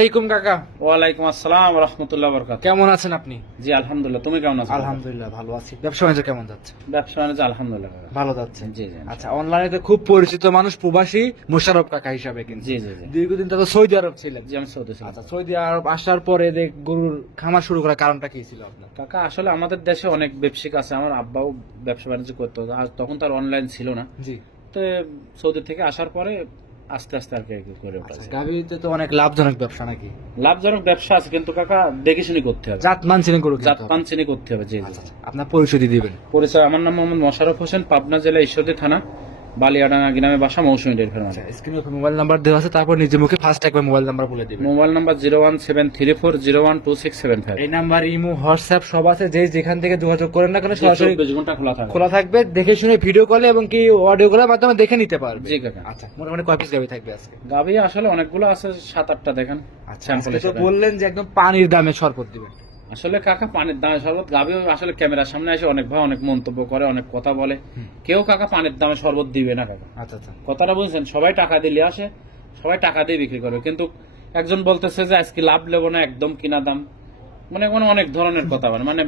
আলাইকুম কাকা। ওয়ালাইকুম আসসালাম রহমতুল্লাহ বরকাত কেমন আছেন আপনি? জি আলহামদুলিল্লাহ। তুমি কেমন আছো? আলহামদুলিল্লাহ ভালো আছি। ব্যবসা বাণিজ্য কেমন যাচ্ছে? ব্যবসা বাণিজ্য আলহামদুলিল্লাহ ভালো যাচ্ছে? জি জি আচ্ছা অনলাইনে তো খুব পরিচিত মানুষ প্রবাসী মোশারফ কাকা হিসাবে কিন্তু। জি জি দীর্ঘদিন তো সৌদি আরব ছিলেন। জি আমি সৌদি ছিলাম। আচ্ছা সৌদি আরব আসার পরে যে গরুর খামার শুরু করার কারণটা কি ছিল আপনার? কাকা আসলে আমাদের দেশে অনেক ব্যবসায়িক আছে। আমার আব্বাও ব্যবসা বাণিজ্য করতো। আর তখন তার অনলাইন ছিল না। জি। তো সৌদি থেকে আসার পরে আস্তে আস্তে আর কি করে উঠেছে আচ্ছা গাভীতে তো অনেক লাভজনক ব্যবসা নাকি? লাভজনক ব্যবসা আছে কিন্তু কাকা দেখে শুনে করতে হবে। জাত মান চিনে করুক জাত মান চিনে করতে হবে জি আচ্ছা, আচ্ছা। আপনার পরিচয় দিবেন। পরিচয় আমার নাম মোহাম্মদ মোশারফ হোসেন পাবনা জেলা ঈশ্বরদী থানা। বালিয়াডাঙ্গা গ্রামে বাসা মৌসুমী ডেয়ারি ফার্ম আছে স্ক্রিনে মোবাইল নাম্বার দেওয়া আছে তারপর নিজে মুখে ফার্স্ট একবার মোবাইল নাম্বার বলে দিবেন। Mobile number zero one seven three four zero one two six seven five এই নাম্বার ইমো হোয়াটসঅ্যাপ সব আছে যে যেখান থেকে যোগাযোগ করেন না কেন সরাসরি চব্বিশ ঘণ্টা খোলা থাকে খোলা থাকবে দেখে শুনে ভিডিও কলে এবং কি অডিও কলের মাধ্যমে দেখে নিতে পারবে। জি কাকা। আচ্ছা মোটামুটি কয় পিস গাভি থাকবে আজকে? গাভি আসলে অনেকগুলো আছে সাত আটটা দেখেন। আচ্ছা। বললেন যে একদম পানির দামে শরবত দিবেন। আসলে কাকা পানির দামে শরবত গাভি আসলে ক্যামেরার সামনে এসে অনেক ভাই অনেক মন্তব্য করে অনেক কথা বলে। কেউ কাকা পানির দামে শরবত দিবে না কাকা। আচ্ছা আচ্ছা। কথাটা বুঝছেন? সবাই টাকা দিলে আসে সবাই টাকা দিয়ে বিক্রি করবে কিন্তু একজন বলতেছে যে আজকে লাভ নেব না একদম কিনা দাম। মানে কোনো অনেক ধরনের কথা বলে মানে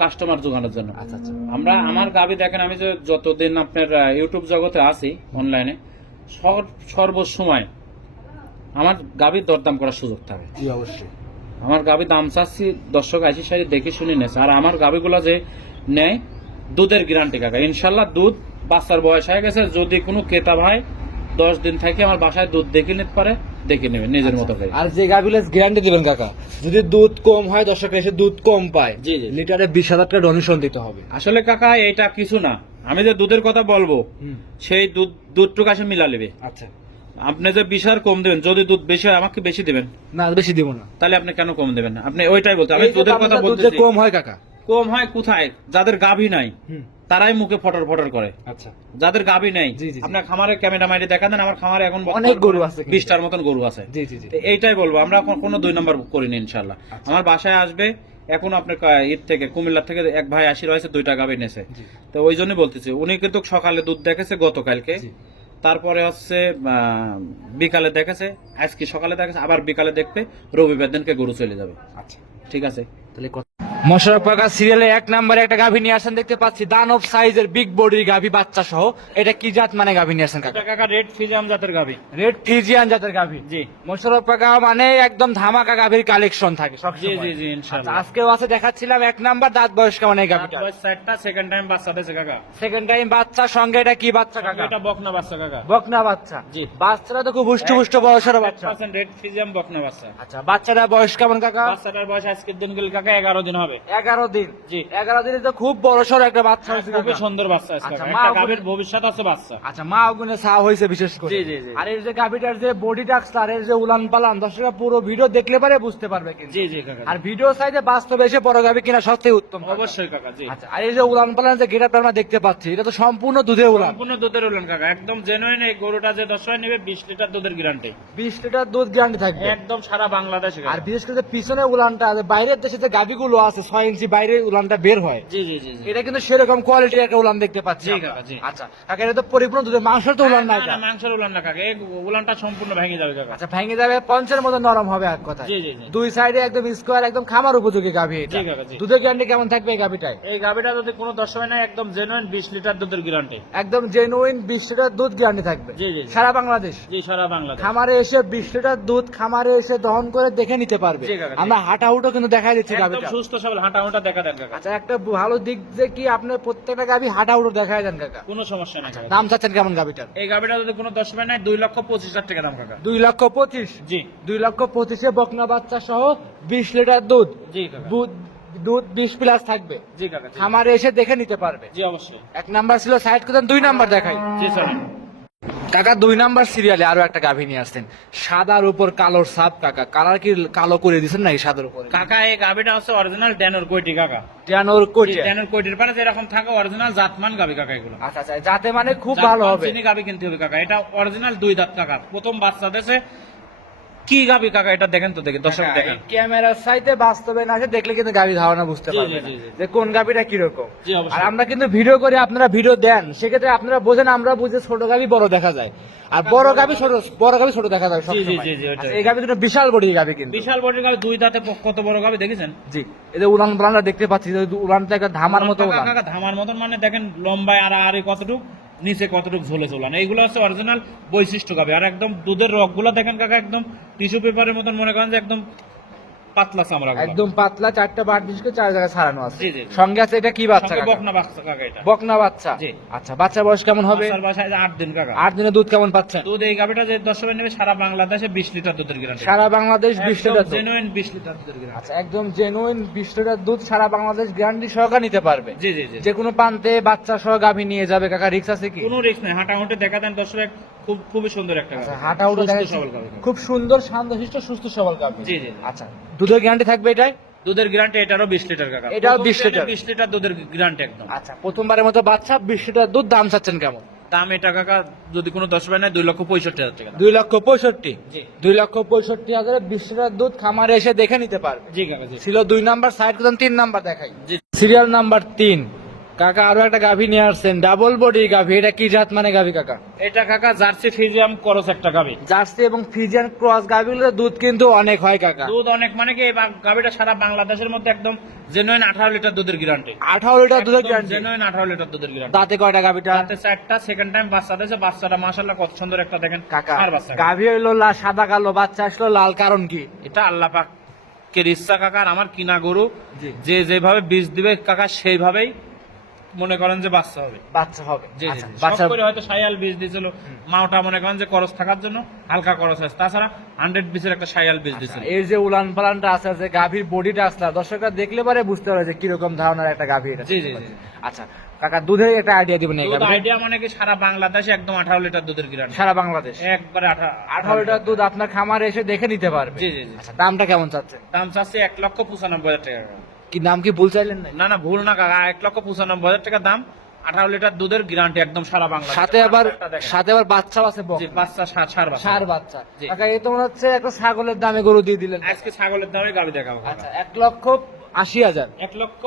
কাস্টমার যোগানোর জন্য। আচ্ছা আচ্ছা। আমরা আমার গাবি দেখেন আমি যে যতদিন আপনার ইউটিউব জগতে আছি অনলাইনে সর্বসময় আমার গাবির দরদাম করার সুযোগ থাকে। অবশ্যই। আমার গাবি দাম চাচ্ছি দর্শক আশি সারি দেখে শুনে নেছে। আর আমার গাবিগুলো যে নেয় দুধের গ্যারান্টি কাকা। ইনশাল্লাহ দুধ বাচ্চার বয়স হয়ে গেছে যদি কোনো ক্রেতা ভাই দশ দিন থাকে আমার বাসায় দুধ দেখে নিতে পারে দেখে নেবে নিজের মতো করে। আর যে গাভিলে গ্যারান্টি দিবেন কাকা যদি দুধ কম হয় দর্শক এসে দুধ কম পায় জি, জি। লিটারে বিশ হাজার টাকা ডোনেশন দিতে হবে। আসলে কাকা এটা কিছু না। আমি যে দুধের কথা বলব সেই দুধ দুধটুকু আসে মিলা নেবে আচ্ছা। আপনি যে বিশ হাজার কম দেবেন যদি দুধ বেশি হয় আমাকে বেশি দেবেন। না বেশি দিব না। তাহলে আপনি কেন কম দেবেন? আপনি ওইটাই বলতে আমি দুধের কথা যে কম হয় কাকা। কম হয় কোথায়? যাদের গাভী নাই তারাই মুখে ফটর ফটর করে। আচ্ছা। যাদের গাভী নেই। আপনার খামারে ক্যামেরা মাইরে দেখা দেন আমার খামারে এখন অনেক গরু আছে। বিশটার মতন গরু আছে। এইটাই বলব আমরা এখন কোনো দুই নম্বর করিনি ইনশাল্লাহ আচ্ছা। আমার বাসায় আসবে এখন আপনার ঈদ থেকে কুমিল্লার থেকে এক ভাই আসি রয়েছে দুইটা গাভী নেছে। তো ওই জন্য বলতেছি উনি কিন্তু সকালে দুধ দেখেছে গতকালকে। তারপরে হচ্ছে বিকালে দেখেছে আজকে সকালে দেখেছে আবার বিকালে দেখবে রবিবার দিনকে গরু চলে যাবে। আচ্ছা। ঠিক আছে? তাহলে মশারফ কাকা সিরিয়ালে এক নম্বরে একটা গাভী নিয়ে আসেন দেখতে পাচ্ছি দানব সাইজের বিগ বডির গাভী বাচ্চা সহ। এটা কি জাত মানে গাভী নিয়ে আসেন কাকা? কাকা রেড ফিজাম জাতের গাভী। রেড ফিজিয়ান জাতের গাভী। জি। মোশারফ কাকা মানে একদম ধামাকা গাভীর কালেকশন থাকে জি জি জি আচ্ছা, ইনশাআল্লাহ আজকেও আছে দেখাচ্ছিলাম এক নাম্বার দাঁত বয়স কেমন এই গাভীটা সাইডটা সেকেন্ড টাইম বাচ্চা দিয়েছে কাকা। সেকেন্ড টাইম বাচ্চা সঙ্গে এটা কি বাচ্চা কাকা? এটা বকনা বাচ্চা কাকা। বকনা বাচ্চা। জি। বাচ্চাটা তো খুব হুষ্ট পুষ্ট বয়সের বাচ্চা। রেড ফিজিয়াম বকনা বাচ্চা। আচ্ছা বাচ্চাটা বয়স কেমন কাকা? বাচ্চাটার বয়স আজকের দিন কাকা এগারো দিন হবে। এগারো দিন। জি। এগারো দিনে তো খুব বড় সড়ো একটা বাচ্চা হয়েছে খুবই সুন্দর বাচ্চা আচ্ছা, মা গাভীর ভবিষ্যৎ আছে বাচ্চা। আচ্ছা মা ওগুনে চা হয়েছে বিশেষ করে। জি, জি। আর এর যে গাভিটার যে বডি টাক্সটার এর যে উলান পালান দর্শকরা পুরো ভিডিও দেখলে পারে বুঝতে পারবে কিন্তু। জি জি কাকা। আর ভিডিও সাইডে বাস্তবে এসে বড় গাভি কিনা সত্যি উত্তম অবশ্যই কাকা জি। আচ্ছা আর এই যে উলান পালান যে গেটআপ আমরা দেখতে পাচ্ছি এটা তো সম্পূর্ণ দুধে উলান। সম্পূর্ণ দুধের উলান কাকা। একদম জেনুইন এই গরুটা যে দশয় নেবে বিশ লিটার দুধের গ্যারান্টি বিশ লিটার দুধ গ্যারান্টি থাকবে। একদম সারা বাংলাদেশে আর বিশেষ করে পিছনে উলানটা বাইরের দেশে যে গাভিগুলো আছে ছয় ইঞ্চি বাইরে উলানটা বের হয় এটা কিন্তু সেরকম কোয়ালিটির একটা উলান দেখতে পাচ্ছি। আচ্ছা কাকা এটা তো পরিপূর্ণ দুধের মাংসের তো উলান না মাংসের উলান না কাকা উলানটা সম্পূর্ণ ভেঙে যাবে কাকা। আচ্ছা ভেঙে যাবে পঞ্চের মতো নরম হবে এক কথা দুই সাইডে একদম স্কোয়ার একদম খামার উপযোগী গাভি এটা। দুধের গ্যারান্টি কেমন থাকবে এই গাভিটায়? এই গাভিটা যদি কোনো দশয় না একদম জেনুইন বিশ লিটার দুধের গ্যারান্টি একদম জেনুইন বিশ লিটার দুধ গ্যারান্টি থাকবে। সারা বাংলাদেশ। জি সারা বাংলাদেশ। খামারে এসে বিশ লিটার দুধ খামারে এসে দহন করে দেখে নিতে পারবে। আমরা হাঁটা হুটো কিন্তু দেখাই দিচ্ছি গাভিটা। সুস্থ সবল হাঁটা হাঁটা দেখা দেন কাকা। আচ্ছা একটা ভালো দিক যে কি আপনার প্রত্যেকটা গাভি হাঁটা দেখাই দেন কাকা। কোনো সমস্যা নেই কাকা। দাম চাচ্ছেন কেমন গাভিটার? এই গাভিটা যদি কোনো দশ নাই দুই লক্ষ পঁচিশ হাজার টাকা দাম কাকা। দুই লক্ষ পঁচিশ? জি। দুই লক্ষ পঁচিশে বকনা বাচ্চা সহ বিশ লিটার দুধ। জি কাকা। দুধ- দুধ বিশ প্লাস থাকবে। জি কাকা জি। খামারে এসে দেখে নিতে পারবে। জি অবশ্যই। এক নাম্বার ছিল সাইড করতেন দুই নাম্বার দেখাই। জি স্যার কাকা দুই নাম্বার সিরিয়ালে আরও একটা গাভী নিয়ে আসতেন সাদার উপর কালোর সাপ কাকা। কালার কি কালো করে দিচ্ছেন নাকি সাদার উপর? কাকা এই গাভীটা হচ্ছে অরিজিনাল ড্যানোর কোটি কাকা। ড্যানোর কোটি ড্যানোর কোটির পারে যেরকম থাকে অরিজিনাল জাতমান গাভী কাকা এগুলো। আচ্ছা আচ্ছা যাতে মানে খুব ভালো হবে। চিনি গাভী কিনতে হবে কাকা। এটা অরিজিনাল দুই দাঁত কাকা। প্রথম বাচ্চা দেশে কি গাবি কাকা? এটা দেখেন তো দেখে দর্শক দেখেন। ক্যামেরার সাইতে বাস্তবে না আসে দেখলে কিন্তু গাভি ধারণা বুঝতে জি, পারবে জি, না জি, জি। যে কোন গাভিটা কীরকম। আর আমরা কিন্তু ভিডিও করি আপনারা ভিডিও দেন সেক্ষেত্রে আপনারা বোঝেন আমরা বুঝে ছোট গাভি বড় দেখা যায়। আর বড় গাবি ছোট বড় গাবি ছোট দেখা যায়। আচ্ছা, এই গাভি কিন্তু বিশাল বড় গাবি কিন্তু। বিশাল বড় গাবি দুই দাঁতে কত বড় গাবি দেখেছেন? জি এই যে উলান পালানটা দেখতে পাচ্ছি উলানটা একটা ধামার মতো ধামার মতন মানে দেখেন লম্বায় আর আরে কতটুক? নিচে কতটুকু ঝোলে ঝোলানো। এইগুলো হচ্ছে অরিজিনাল বৈশিষ্ট্য গাবে আর একদম দুধের রকগুলো দেখেন কাকা, একদম টিস্যু পেপারের মতন মনে করেন যে একদম পাতলা চামড়া একদম পাতলা চারটা বাট চার জায়গায় ছাড়ানো আছে। সঙ্গে আছে এটা কি বাচ্চা বকনা বাচ্চা কাকা এটা। বকনা বাচ্চা? আচ্ছা বাচ্চা বয়স কেমন হবে? আট দিন কাকা। আট দিনে দুধ কেমন পাচ্ছেন? দুধ এই গাবিটা যে দশ নেবে সারা বাংলাদেশে বিশ লিটার দুধের গ্যারান্টি সারা বাংলাদেশ বিশ লিটার জেনুইন বিশ লিটার দুধের গ্যারান্টি আচ্ছা একদম জেনুইন বিশ লিটার দুধ সারা বাংলাদেশ গ্যারান্টি সহকার নিতে পারবে। জি জি যে কোনো প্রান্তে বাচ্চা সহ গাভী নিয়ে যাবে কাকা রিক্স আছে কি? কোনো রিস্ক নেই হাঁটাহুঁটে দেখা দেন দর্শক খুব খুবই সুন্দর একটা আচ্ছা, হাঁটা উঠে গাভি। খুব সুন্দর শান্তশিষ্ট সুস্থ সবল গাভী। জি, জি। আচ্ছা দুধের গ্যারান্টি থাকবে এটাই? দুধের গ্যারান্টি এটারও বিশ লিটার কাকা। এটাও 20 লিটার। বিশ লিটার দুধের গ্যারান্টি একদম। আচ্ছা প্রথমবারের মতো বাচ্চা বিশ লিটার দুধ দাম চাচ্ছেন কেমন? দাম এটা কাকা যদি কোনো দশ ভাই নেয় দুই লক্ষ পঁয়ষট্টি হাজার টাকা দুই লক্ষ পঁয়ষট্টি? দুই লক্ষ পঁয়ষট্টি হাজারে বিশ লিটার দুধ খামারে এসে দেখে নিতে পারবে। জি কাকা ছিল দুই নাম্বার সাইড তিন নাম্বার দেখাই। জি। সিরিয়াল নাম্বার তিন। কাকা আরও একটা গাভী নিয়ে আসছেন। ডাবল বডি গাভী এটা কি জাত মানে গাভী কাকা? এটা কাকা জার্সি ফিজিয়াম ক্রস একটা গাবি জার্সি এবং ফিজিয়াম ক্রস গাভীগুলোর দুধ কিন্তু অনেক হয় কাকা। দুধ অনেক মানে কি এই গাবিটা সারা বাংলাদেশের মধ্যে একদম জেনুইন আঠারো লিটার দুধের গ্যারান্টি আঠারো লিটার দুধের গ্যারান্টি জেনুইন আঠারো লিটার দুধের গ্যারান্টি তাতে কয়টা গাভীটা? তাতে চারটা সেকেন্ড টাইম বাচ্চা দিয়েছে বাচ্চাটা মাশাল্লাহ কত সুন্দর একটা দেখেন কাকা আর বাচ্চা। গাভী হইল লা- সাদা কালো বাচ্চা আসলো লাল কারণ কি? এটা আল্লাহ পাক কে ইচ্ছা কাকা আর আমার কিনা গরু। যে যেভাবে বীজ দিবে কাকা সেইভাবেই মনে করেন যে বাচ্চা হবে। বাচ্চা হবে। জি আচ্ছা, জি। বাচ্চা বাচ্চা করে হয়তো সায়াল বীজ দিয়েছিল মাওটা মনে করেন যে করস থাকার জন্য হালকা করস আছে তাছাড়া হান্ড্রেড পিসের একটা সায়াল বীজ দিয়েছিল এর যে উলান পালানটা আছে যে গাভীর বডিটা আসলে দর্শকরা দেখলে পারে বুঝতে পারে যে কীরকম ধারণার একটা গাভী এটা। জি, জি। আচ্ছা কাকা দুধের একটা আইডিয়া দিবেন এই আইডিয়া মানে কি সারা বাংলাদেশে একদম আঠারো লিটার দুধের গ্যারান্টি সারা বাংলাদেশ। একবারে আঠারো লিটার দুধ আপনার খামারে এসে দেখে নিতে পারবে। জি জি জি। আচ্ছা দামটা কেমন চাচ্ছে দাম চাচ্ছে এক লক্ষ পঁচানব্বই হাজার টাকা। কি নাম কি ভুল চাইলেন না না না ভুল না কাকা। এক লক্ষ পঁচানব্বই হাজার টাকা দাম। আঠারো লিটার দুধের গ্যারান্টি একদম সারা বাংলা সাথে আবার সাথে আবার বাচ্চাও আছে বাচ্চা সার সার বাচ্চা। ষাঁড় বাচ্চা। এই তো মনে হচ্ছে একটা ছাগলের দামে গরু দিয়ে দিলেন। আজকে ছাগলের দামে গাড়ি দেখাবো আচ্ছা এক লক্ষ আশি হাজার। এক লক্ষ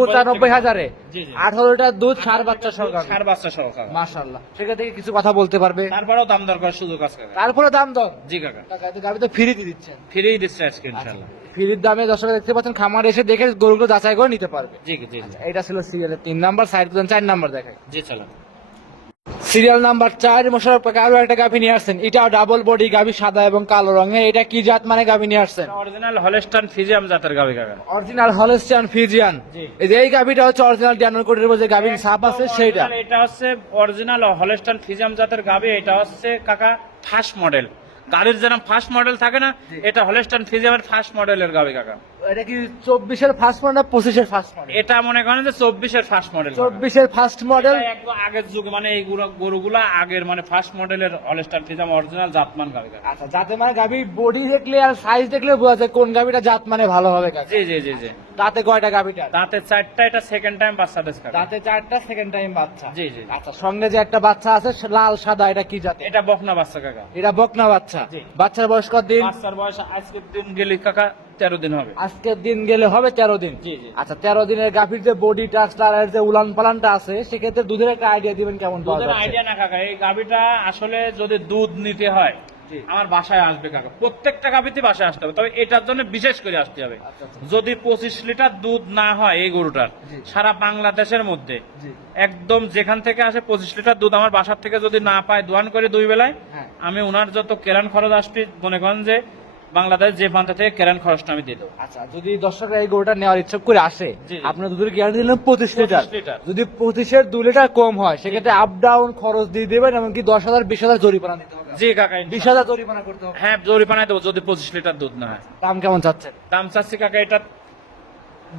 পঁচানব্বই হাজারে জি জি। আঠারো লিটার দুধ ষাঁড় বাচ্চা সরকার সার বাচ্চা সহ কাকা মাশাল্লাহ সেখান থেকে কিছু কথা বলতে পারবে? তারপরেও দাম দর করার সুযোগ আছে তারপরে দাম দর? জি কাকা। গাড়ি তো ফ্রি দিয়ে দিচ্ছেন। ফিরেই দিচ্ছে আজকে ইনশাল্লাহ ফ্রির দামে দর্শক দেখতে পাচ্ছেন খামার এসে দেখে গরুগুলো যাচাই করে নিতে পারবে। জি জি জি। এটা ছিল সিরিয়ালের তিন নাম্বার সাইড চার নাম্বার দেখায় জি চলো সিরিয়াল নাম্বার চার মোশারফ কাকা আরও একটা গাভী নিয়ে আসছেন? এটাও ডাবল বডি গাভী সাদা এবং কালো রঙের। এটা কি জাত মানে গাভী নিয়ে আসছেন? অরিজিনাল হলেস্টান ফিজিয়াম জাতের গাবি কাকা অরিজিনাল হলেস্টান ফিজিয়ান এই যে এই গাভীটা হচ্ছে অরিজিনাল ডিয়ানোর কোটের যে গাভীর সাপ আছে সেইটা। এটা হচ্ছে অরিজিনাল হলেস্টান ফিজিয়াম জাতের গাবি এটা হচ্ছে কাকা ফার্স্ট মডেল গাড়ির যেরকম ফার্স্ট মডেল থাকে না এটা হলেস্টান ফিজিয়ামের ফার্স্ট মডেলের গাবি কাকা। এটা কি চব্বিশের ফার্স্ট মডেল না পঁচিশের ফার্স্ট মডেল এটা মনে করেন যে চব্বিশের ফার্স্ট মডেল। চব্বিশের ফার্স্ট মডেল আগের যুগ মানে এই গরু- গরুগুলা আগের মানে ফার্স্ট মডেলের হলেস্টান ফিজিয়াম অরিজিনাল জাতমান গাবি আচ্ছা যাতে মানে গাভী বডি দেখলে আর সাইজ দেখলে বোঝা যায় কোন গাভীটা জাত মানে ভালো হবে জি জি জি জি। দাঁতে কয়টা গাভীটা দাঁতে চারটা এটা সেকেন্ড টাইম বাচ্চা দেশ দাঁতে চারটা সেকেন্ড টাইম বাচ্চা। জি জি। আচ্ছা সঙ্গে যে একটা বাচ্চা আছে লাল সাদা এটা কি জাতে এটা বকনা বাচ্চা কাকা। এটা বকনা বাচ্চা। বাচ্চার বয়স কত দিন বাচ্চার বয়স আজকের দিন গেলে কাকা তেরো দিন হবে। আজকের দিন গেলে হবে তেরো দিন। আচ্ছা তেরো দিনের গাভীর যে বডি টাক্সটার যে উলান পালানটা আছে সেক্ষেত্রে দুধের একটা আইডিয়া দিবেন কেমন দুধের আইডিয়া না কাকা এই গাভিটা আসলে যদি দুধ নিতে হয় আমার বাসায় আসবে কাকা। প্রত্যেকটা গাভিতে বাসায় আসতে হবে তবে এটার জন্য বিশেষ করে আসতে হবে। আচ্ছা, আচ্ছা। যদি পঁচিশ লিটার দুধ না হয় এই গরুটার সারা বাংলাদেশের মধ্যে একদম যেখান থেকে আসে পঁচিশ লিটার দুধ আমার বাসার থেকে যদি না পায় দোয়ান করে দুই বেলায় হ্যাঁ। আমি ওনার যত কেরান খরচ আসবে মনে করেন যে বাংলাদেশ যে প্রান্ত থেকে কেরান খরচটা আমি দিয়ে দেবো আচ্ছা যদি দর্শকরা এই গরুটা নেওয়ার ইচ্ছা করে আসে জি। আপনার দুধের গ্যারান্টি দিলেন পঁচিশ লিটার। লিটার। যদি পঁচিশের দু লিটার কম হয় সেক্ষেত্রে আপ ডাউন খরচ দিয়ে দেবেন এমনকি দশ হাজার বিশ হাজার জরিমানা দিতে হবে। জি কাকা বিশ হাজার জরিমানা করতে হবে। হ্যাঁ জরিপানায় দেবো যদি পঁচিশ লিটার দুধ না হয়। দাম কেমন চাচ্ছেন? দাম চাচ্ছে কাকা এটা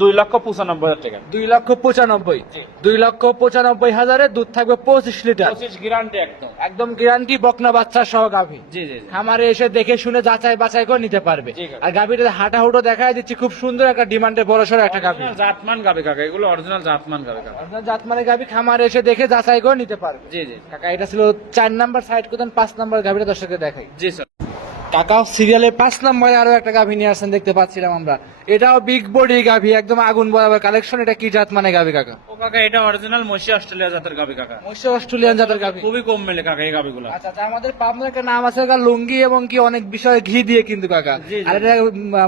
দুই লক্ষ পঁচানব্বই হাজার টাকা। দুই লক্ষ পঁচানব্বই। দুই লক্ষ পঁচানব্বই হাজারে দুধ থাকবে পঁচিশ লিটার। পঁচিশ গ্যারান্টি একদম। একদম গ্যারান্টি বকনা বাচ্চা সহ গাভী। জি জি। খামারে এসে দেখে শুনে যাচাই বাছাই করে নিতে পারবে। আর গাভীটা হাঁটা হুটো দেখায় দিচ্ছি খুব সুন্দর একটা ডিমান্ডে বড় সড়ো একটা গাভী। জাতমান গাবে কাকা। এগুলো অরিজিনাল জাতমান গাবে কাকা। আপনার জাতমানে গাভী খামারে এসে দেখে যাচাই করে নিতে পারবে। জি জি। কাকা এটা ছিল চার নাম্বার সাইড করতেন পাঁচ নাম্বার গাভীটা দর্শককে দেখাই। জি স্যার কাকা সিরিয়ালে পাঁচ নম্বরে আরও একটা গাভী নিয়ে আসছেন দেখতে পাচ্ছিলাম আমরা। এটাও বিগ বডি গাভী একদম আগুন বরাবর কালেকশন এটা কি জাত মানে গাভী কাকা? ও কাকা এটা অরিজিনাল মসি অস্ট্রেলিয়া জাতের গাবি কাকা। মহিষ অস্ট্রেলিয়ান জাতের গাভী। খুবই কম মেলে কাকা এই গাবিগুলো আচ্ছা আচ্ছা আমাদের পাবনার একটা নাম আছে কাকা লুঙ্গি এবং কি অনেক বিষয়ে ঘি দিয়ে কিন্তু কাকা। আর এটা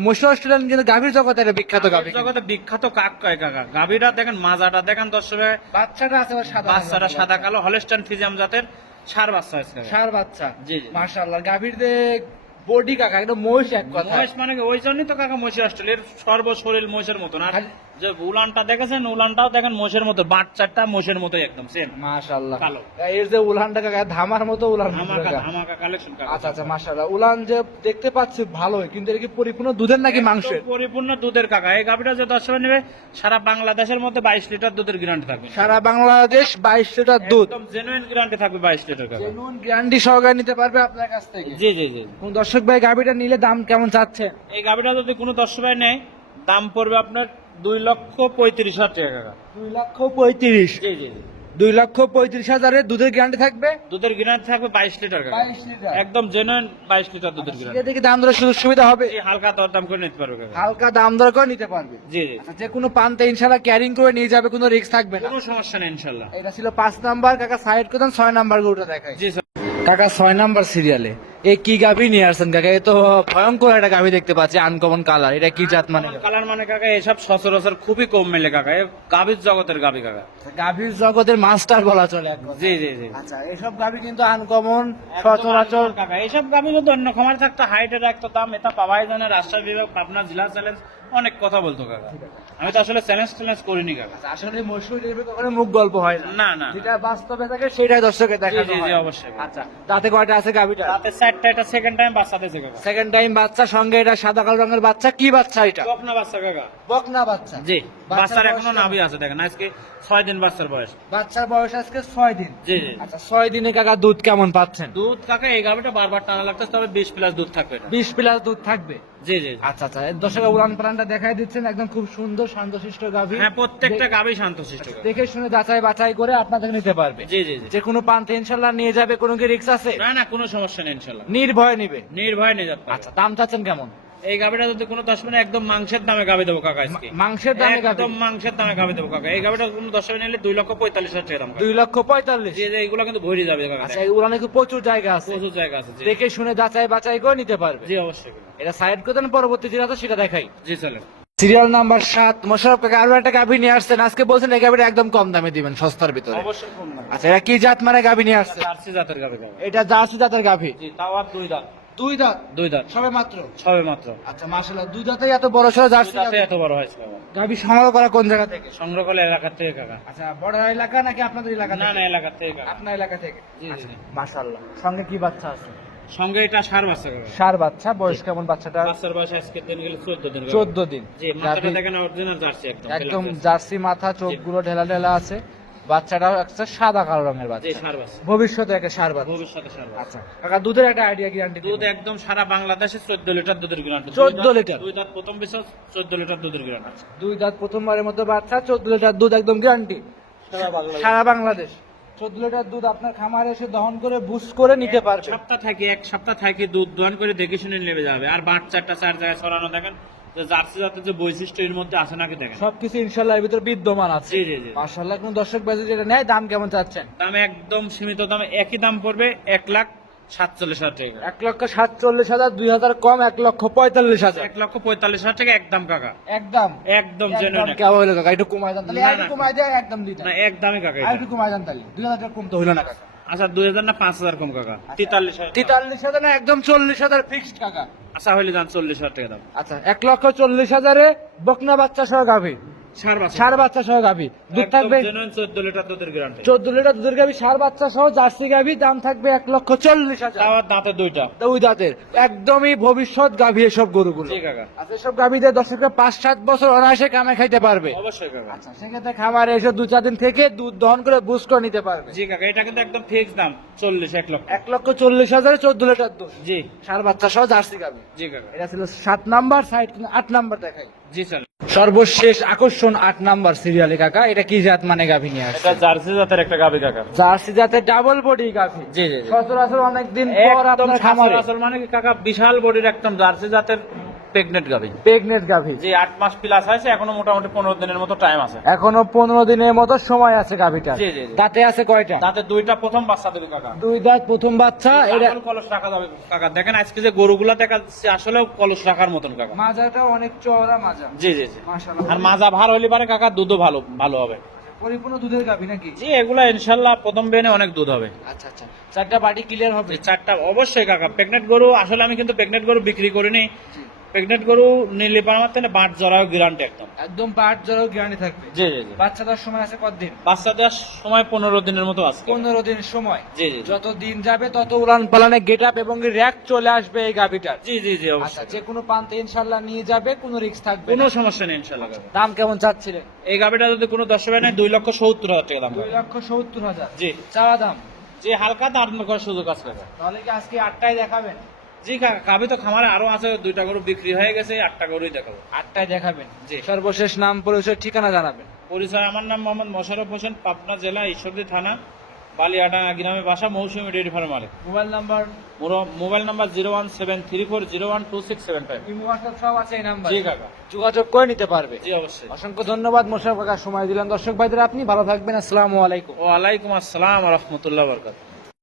মহিষ অস্ট্রেলিয়ান কিন্তু গাভীর জগতে এটা বিখ্যাত গাভী জগতে বিখ্যাত কাক কয় কাকা? গাভীটা দেখেন মাজাটা দেখেন দর্শকে। বাচ্চাটা আছে সাদা বাচ্চাটা সাদা কালো হলস্টান ফিজিয়াম জাতের সার বাচ্চা আছে সার বাচ্চা। জি। মাশাআল্লাহ গাভীর যে বডি কাকা এটা মহিষ এক কথা। মহিষ মানে ওই জন্যই তো কাকা মহিষ অস্ট্রেলিয়ার সর্বশরীর মহিষের মতন। আর যে উলানটা দেখেছেন? উলানটাও দেখেন মোষের মতো বাচ্চাটা মোষের মতোই একদম সেম মাশাআল্লাহ। কালো। এর যে উলানটা কাকা ধামার মতো উলান ধামাকা কালেকশন কাকা আচ্ছা আচ্ছা মাশাআল্লাহ। উলান যে দেখতে পাচ্ছি ভালোই কিন্তু এটা কি পরিপূর্ণ দুধের নাকি মাংসের? পরিপূর্ণ দুধের কাকা। এই গাভিটা যে দশ নেবে সারা বাংলাদেশের মধ্যে বাইশ লিটার দুধের গ্যারান্টি থাকবে। সারা বাংলাদেশ বাইশ লিটার দুধ। একদম জেনুইন গ্যারান্টি থাকবে বাইশ লিটার কাকা। জেনুইন গ্যারান্টি সহকারে নিতে পারবে আপনার কাছ থেকে। জি জি জি। কোন দর্শক ভাই গাভিটা নিলে দাম কেমন চাচ্ছে? এই গাভিটা যদি কোনো দশ ভাই নেয় দাম পড়বে আপনার দুই লক্ষ পঁয়ত্রিশ হাজার টাকা দুই লক্ষ পঁয়ত্রিশ। জি জি দুই লক্ষ পঁয়ত্রিশ হাজারের দুধের গ্যারান্টি থাকবে? দুধের গ্যারান্টি থাকবে বাইশ লিটার বাইশ লিটার। একদম জেনুইন বাইশ লিটার দুধের গ্যারান্টি এটা থেকে দাম দরের সুযোগ সুবিধা হবে? হালকা দরদাম করে নিতে পারবে হালকা দাম দর করে নিতে পারবে? জি জি। আচ্ছা যে কোনো পান্তে ইনশাল্লাহ ক্যারিং করে নিয়ে যাবে কোনো রিস্ক থাকবে না। কোনো সমস্যা নেই ইনশাল্লাহ এটা ছিল পাঁচ নাম্বার কাকা সাইড করতেন ছয় নাম্বার গরুটা দেখাই। জি কাকা ছয় নাম্বার সিরিয়ালে এই কি গাভি নিয়ে আসছেন কাকা? এ তো ভয়ঙ্কর একটা গাভি দেখতে পাচ্ছি আনকমন কালার এটা কি জাত মানে? কালার মানে কাকা এসব সচরাচর খুবই কম মেলে কাকা। এ গাভীর জগতের গাভী কাকা। গাভির জগতের মাস্টার বলা চলে জি জি জি। আচ্ছা এসব গাভি কিন্তু আনকমন সচরাচর কাকা এইসব গাভী যদি অন্য খামার থাকতো হাইটের একটা দাম এটা পাওয়াই জানে রাজশাহী বিভাগ পাবনা জেলা চ্যালেঞ্জ অনেক কথা বলতো কাকা। আমি তো আসলে চ্যালেঞ্জ চ্যালেঞ্জ করিনি কাকা। আচ্ছা, আসলে মশুর কখনো মুখ গল্প হয় না। না যেটা বাস্তবে থাকে সেটাই দর্শকে দেখা জি, জি, অবশ্যই। আচ্ছা তাতে কয়টা আছে গাভিটা রাতে চারটা এটা সেকেন্ড টাইম বাচ্চা দিয়েছে কাকা। সেকেন্ড টাইম বাচ্চা সঙ্গে এটা সাদা কালো রঙের বাচ্চা। কি বাচ্চা এটা? বকনা বাচ্চা কাকা। বকনা বাচ্চা। জি বাচ্চার এখনও নাভি আছে দেখেন আজকে ছয় দিন বাচ্চার বয়স। বাচ্চার বয়স আজকে ছয় দিন। জি জি। আচ্ছা ছয় দিনে কাকা দুধ কেমন পাচ্ছেন? দুধ কাকা এই গাভিটা বারবার টানা লাগতেছে তবে বিশ প্লাস দুধ থাকবে। বিশ প্লাস দুধ থাকবে। জি জি। আচ্ছা আচ্ছা। দর্শক উড়ান প্রাণটা দেখাই দিচ্ছেন একদম খুব সুন্দর শান্তশিষ্ট গাভী। হ্যাঁ প্রত্যেকটা গাভী শান্তশিষ্ট দেখে শুনে যাচাই বাছাই করে আপনাদের নিতে পারবে। জি জি জি। যে কোনো পান্তে ইনশাল্লাহ নিয়ে যাবে কোনো কি রিক্স আছে? না না কোনো সমস্যা নেই ইনশাল্লাহ। নির্ভয় নিবে। নির্ভয় নিয়ে যাবে আচ্ছা দাম চাচ্ছেন কেমন? এই গাভিটা যদি কোনো দশ মিনিট একদম মাংসের দামে গাভি দেবো কাকা আজকে। মাংসের দামে একদম মাংসের দামে গাভি দেবো কাকা। এই গাভিটা কোনো দশ মিনিট নিলে দুই লক্ষ পঁয়তাল্লিশ হাজার টাকা দাম দুই লক্ষ পঁয়তাল্লিশ? এগুলো কিন্তু ভরি যাবে কাকা। আচ্ছা এই উড়ানে প্রচুর জায়গা আছে? প্রচুর জায়গা আছে দেখে শুনে যাচাই বাছাই করে নিতে পারবে। জি অবশ্যই এটা সাইড করে দেন পরবর্তী যেটা আছে সেটা দেখাই। জি চলেন। সিরিয়াল নাম্বার সাত মোশারফ কাকা আরও একটা গাভী নিয়ে আসছেন। আজকে বলছেন এই গাভীটা একদম কম দামে দিবেন সস্তার ভিতরে। অবশ্যই কম না আচ্ছা এটা কি জাত মানে গাভী নিয়ে আসছে জার্সি জাতের গাভি এটা জার্সি জাতের গাভী? জি তাও আর দুই দাঁত। দুই দাঁত? দুই দাঁত। সবে মাত্র? সবে মাত্র। আচ্ছা মাশাআল্লাহ দুই দাঁতেই এত বড় সড়ো জার্সি দাঁতে এত বড় হয়েছে গাভী সংগ্রহ করা কোন জায়গা থেকে? সংগ্রহ করলে এলাকার থেকে কাকা। আচ্ছা বড় এলাকা নাকি আপনাদের এলাকা না না এলাকার থেকে কাকা। আপনার এলাকা থেকে? জি, জি। মাশাআল্লাহ। সঙ্গে কি বাচ্চা আছে? সঙ্গে এটা সার বাচ্চা সার বাচ্চা বয়স কেমন বাচ্চাটা? বাচ্চার বয়স আজকে দিন গেলে চোদ্দ দিন কাকা। চোদ্দ দিন। জি মাথাটা দেখেন অরিজিনাল জার্সি একদম একদম জার্সি মাথা চোখগুলো ঢেলা ঢেলা আছে। বাচ্চাটাও একটা সাদা কালো রঙের বাচ্চা। ভবিষ্যতে একটা সার বাচ্চা। ভবিষ্যতে সার আচ্ছা কাকা দুধের একটা আইডিয়া গ্যারান্টি দুধ একদম সারা বাংলাদেশে চোদ্দ লিটার দুধের গ্রান্ট 14 লিটার? দুই দাঁত প্রথম বিষয় চোদ্দ লিটার দুধের গ্রান্ট দুই দাঁত প্রথমবারের মতো বাচ্চা চোদ্দ লিটার দুধ একদম গ্যারান্টি সারা বাংলাদেশ। চোদ্দ লিটার দুধ আপনার খামারে এসে দহন করে বুস করে নিতে পারবে। সপ্তাহ থাকে এক সপ্তাহ থাকে দুধ দোয়ান করে দেখে শুনে নেমে যাবে। আর বাচ্চাটা চার জায়গায় ছড়ানো দেখেন জার্সি জাতের যে বৈশিষ্ট্য এর মধ্যে আছে নাকি দেখেন। সবকিছু ইনশাল্লাহ এর ভিতরে বিদ্যমান আছে। জি জি জি। মার্শাল্লাহ কোন দর্শক বাজে যেটা নেয় দাম কেমন চাচ্ছেন? দাম একদম সীমিত দামে একই দাম পড়বে এক লাখ সাতচল্লিশ হাজার টাকা। এক লক্ষ সাতচল্লিশ হাজার দুই হাজার কম এক লক্ষ পঁয়তাল্লিশ হাজার। এক লক্ষ পঁয়তাল্লিশ হাজার টাকা একদম কাকা। একদম। একদম কেমন হইল কাকা? একটু কমাই দেন তাহলে। একটু না। কমাই দেয় একদম দিতে। না একদমই কাকা একটু কমাই দেন তাহলে। দুই হাজার টাকা কম তো হইল না কাকা। আচ্ছা দুই হাজার না পাঁচ হাজার কম কাকা? তেতাল্লিশ হাজার তেতাল্লিশ হাজার না একদম চল্লিশ হাজার ফিক্সড কাকা। আচ্ছা হইলে যান চল্লিশ হাজার টাকা দাম আচ্ছা এক লক্ষ চল্লিশ হাজারে বকনা বাচ্চা সহ গাভী। সার বাচ্চা সহ গাভী। দুধ থাকবে চোদ্দ লিটার দুধের গ্যারান্টি চোদ্দ লিটার দুধের গাভী সার বাচ্চা সহ জার্সি গাভী দাম থাকবে এক লক্ষ চল্লিশ হাজার। দাঁতে দুইটা। দুই দাঁতের। একদমই ভবিষ্যৎ গাভী এসব গরুগুলো। জি কাকা। আচ্ছা এসব গাভীদের দর্শকরা পাঁচ সাত বছর অনায়াসে কামে খাইতে পারবে। অবশ্যই আচ্ছা সেক্ষেত্রে খামারে এসে দু চার দিন থেকে দুধ দহন করে বুস করে নিতে পারবে। জি কাকা এটা কিন্তু একদম ফিক্স দাম চল্লিশ এক লক্ষ। এক লক্ষ চল্লিশ হাজারে চোদ্দ লিটার দুধ। জি। সার বাচ্চা সহ জার্সি গাভী। জি কাকা। এটা ছিল সাত নাম্বার সাইড আট নাম্বার দেখাই। জি স্যার। সর্বশেষ আকর্ষণ আট নাম্বার সিরিয়ালে কাকা। এটা কি জাত মানে গাভী নিয়ে আসছে? এটা জার্সি জাতের একটা গাভী কাকা। জার্সি জাতের ডাবল বডি গাভী। জি জি। সচরাচর অনেকদিন পর আপনার খামারে। সচরাচর মানে কাকা? বিশাল বডির একদম জার্সি জাতের প্রেগনেন্ট গাবি প্রেগনেন্ট গাভী। যে আট মাস প্লাস হয়েছে এখনও মোটামুটি পনেরো দিনের মতো টাইম আছে। এখনও পনেরো দিনের মতো সময় আছে গাভীটা জি, জি। তাতে আছে কয়টা? তাতে দুইটা প্রথম বাচ্চা দেবে কাকা। দুই দাঁত প্রথম বাচ্চা এটা কলস রাখা যাবে কাকা। দেখেন আজকে যে গরুগুলা দেখা যাচ্ছে আসলেও কলস রাখার মতন কাকা। মাজাটা অনেক চওড়া মাজা। জি জি জি। মাশাআল্লাহ। আর মাজা ভার হইলে পারে কাকা দুধও ভালো ভালো হবে। পরিপূর্ণ দুধের গাভী নাকি? জি এগুলা ইনশাল্লাহ প্রথম বেনে অনেক দুধ হবে। আচ্ছা আচ্ছা। চারটা বাড়ি ক্লিয়ার হবে? চারটা অবশ্যই কাকা। প্রেগনেন্ট গরু আসলে আমি কিন্তু প্রেগনেন্ট গরু বিক্রি করিনি। প্রেগনেন্ট গরু নিলে পারমাতে না বাট জরাও গ্যারান্টি একদম। একদম বাট জড়ো গ্যারান্টি থাকবে। জি জি বাচ্চা দেওয়ার সময় আছে কতদিন? বাচ্চা দেওয়ার সময় পনেরো দিনের মতো আছে। পনেরো দিন সময়। জি জি। যত দিন যাবে তত উলান পালানে গেট আপ এবং র্যাক চলে আসবে এই গাভিটার। জি জি জি আচ্ছা অবশ্যই। যে কোনো প্রান্তে ইনশাল্লাহ নিয়ে যাবে কোনো রিস্ক থাকবে কোনো না। সমস্যা নেই ইনশাল্লাহ দাম কেমন চাচ্ছিলেন? এই গাবিটা যদি কোনো দশ নেয় দুই লক্ষ সত্তর হাজার টাকা দাম দুই লক্ষ সত্তর হাজার। জি। চাওয়া দাম? যে হালকা দাম করার সুযোগ আছে তাহলে কি আজকে আটটায় দেখাবেন? জি কাকা গাবি তো খামারে আরও আছে দুইটা গরু বিক্রি হয়ে গেছে আটটা গরুই দেখাবো। আটটায় দেখাবেন। জি সর্বশেষ নাম পরিচয় ঠিকানা জানাবেন। পরিচয় আমার নাম মোহাম্মদ মোশারফ হোসেন পাবনা জেলা ঈশ্বরদী থানা বালিয়াডাঙ্গা গ্রামে বাসা মৌসুমী ডেয়ারি ফার্ম মালিক। Mobile number? Mobile number zero one seven three four zero one two six seven five. সব আছে এই নাম্বার। জি কাকা। যোগাযোগ করে নিতে পারবে। জি অবশ্যই। অসংখ্য ধন্যবাদ মোশারফ কাকা সময় দিলেন। দর্শক ভাইদের আপনি ভালো থাকবেন। আসসালামু আলাইকুম। ওয়ালাইকুম আসসালাম রহমতুল্লাহ বরকাত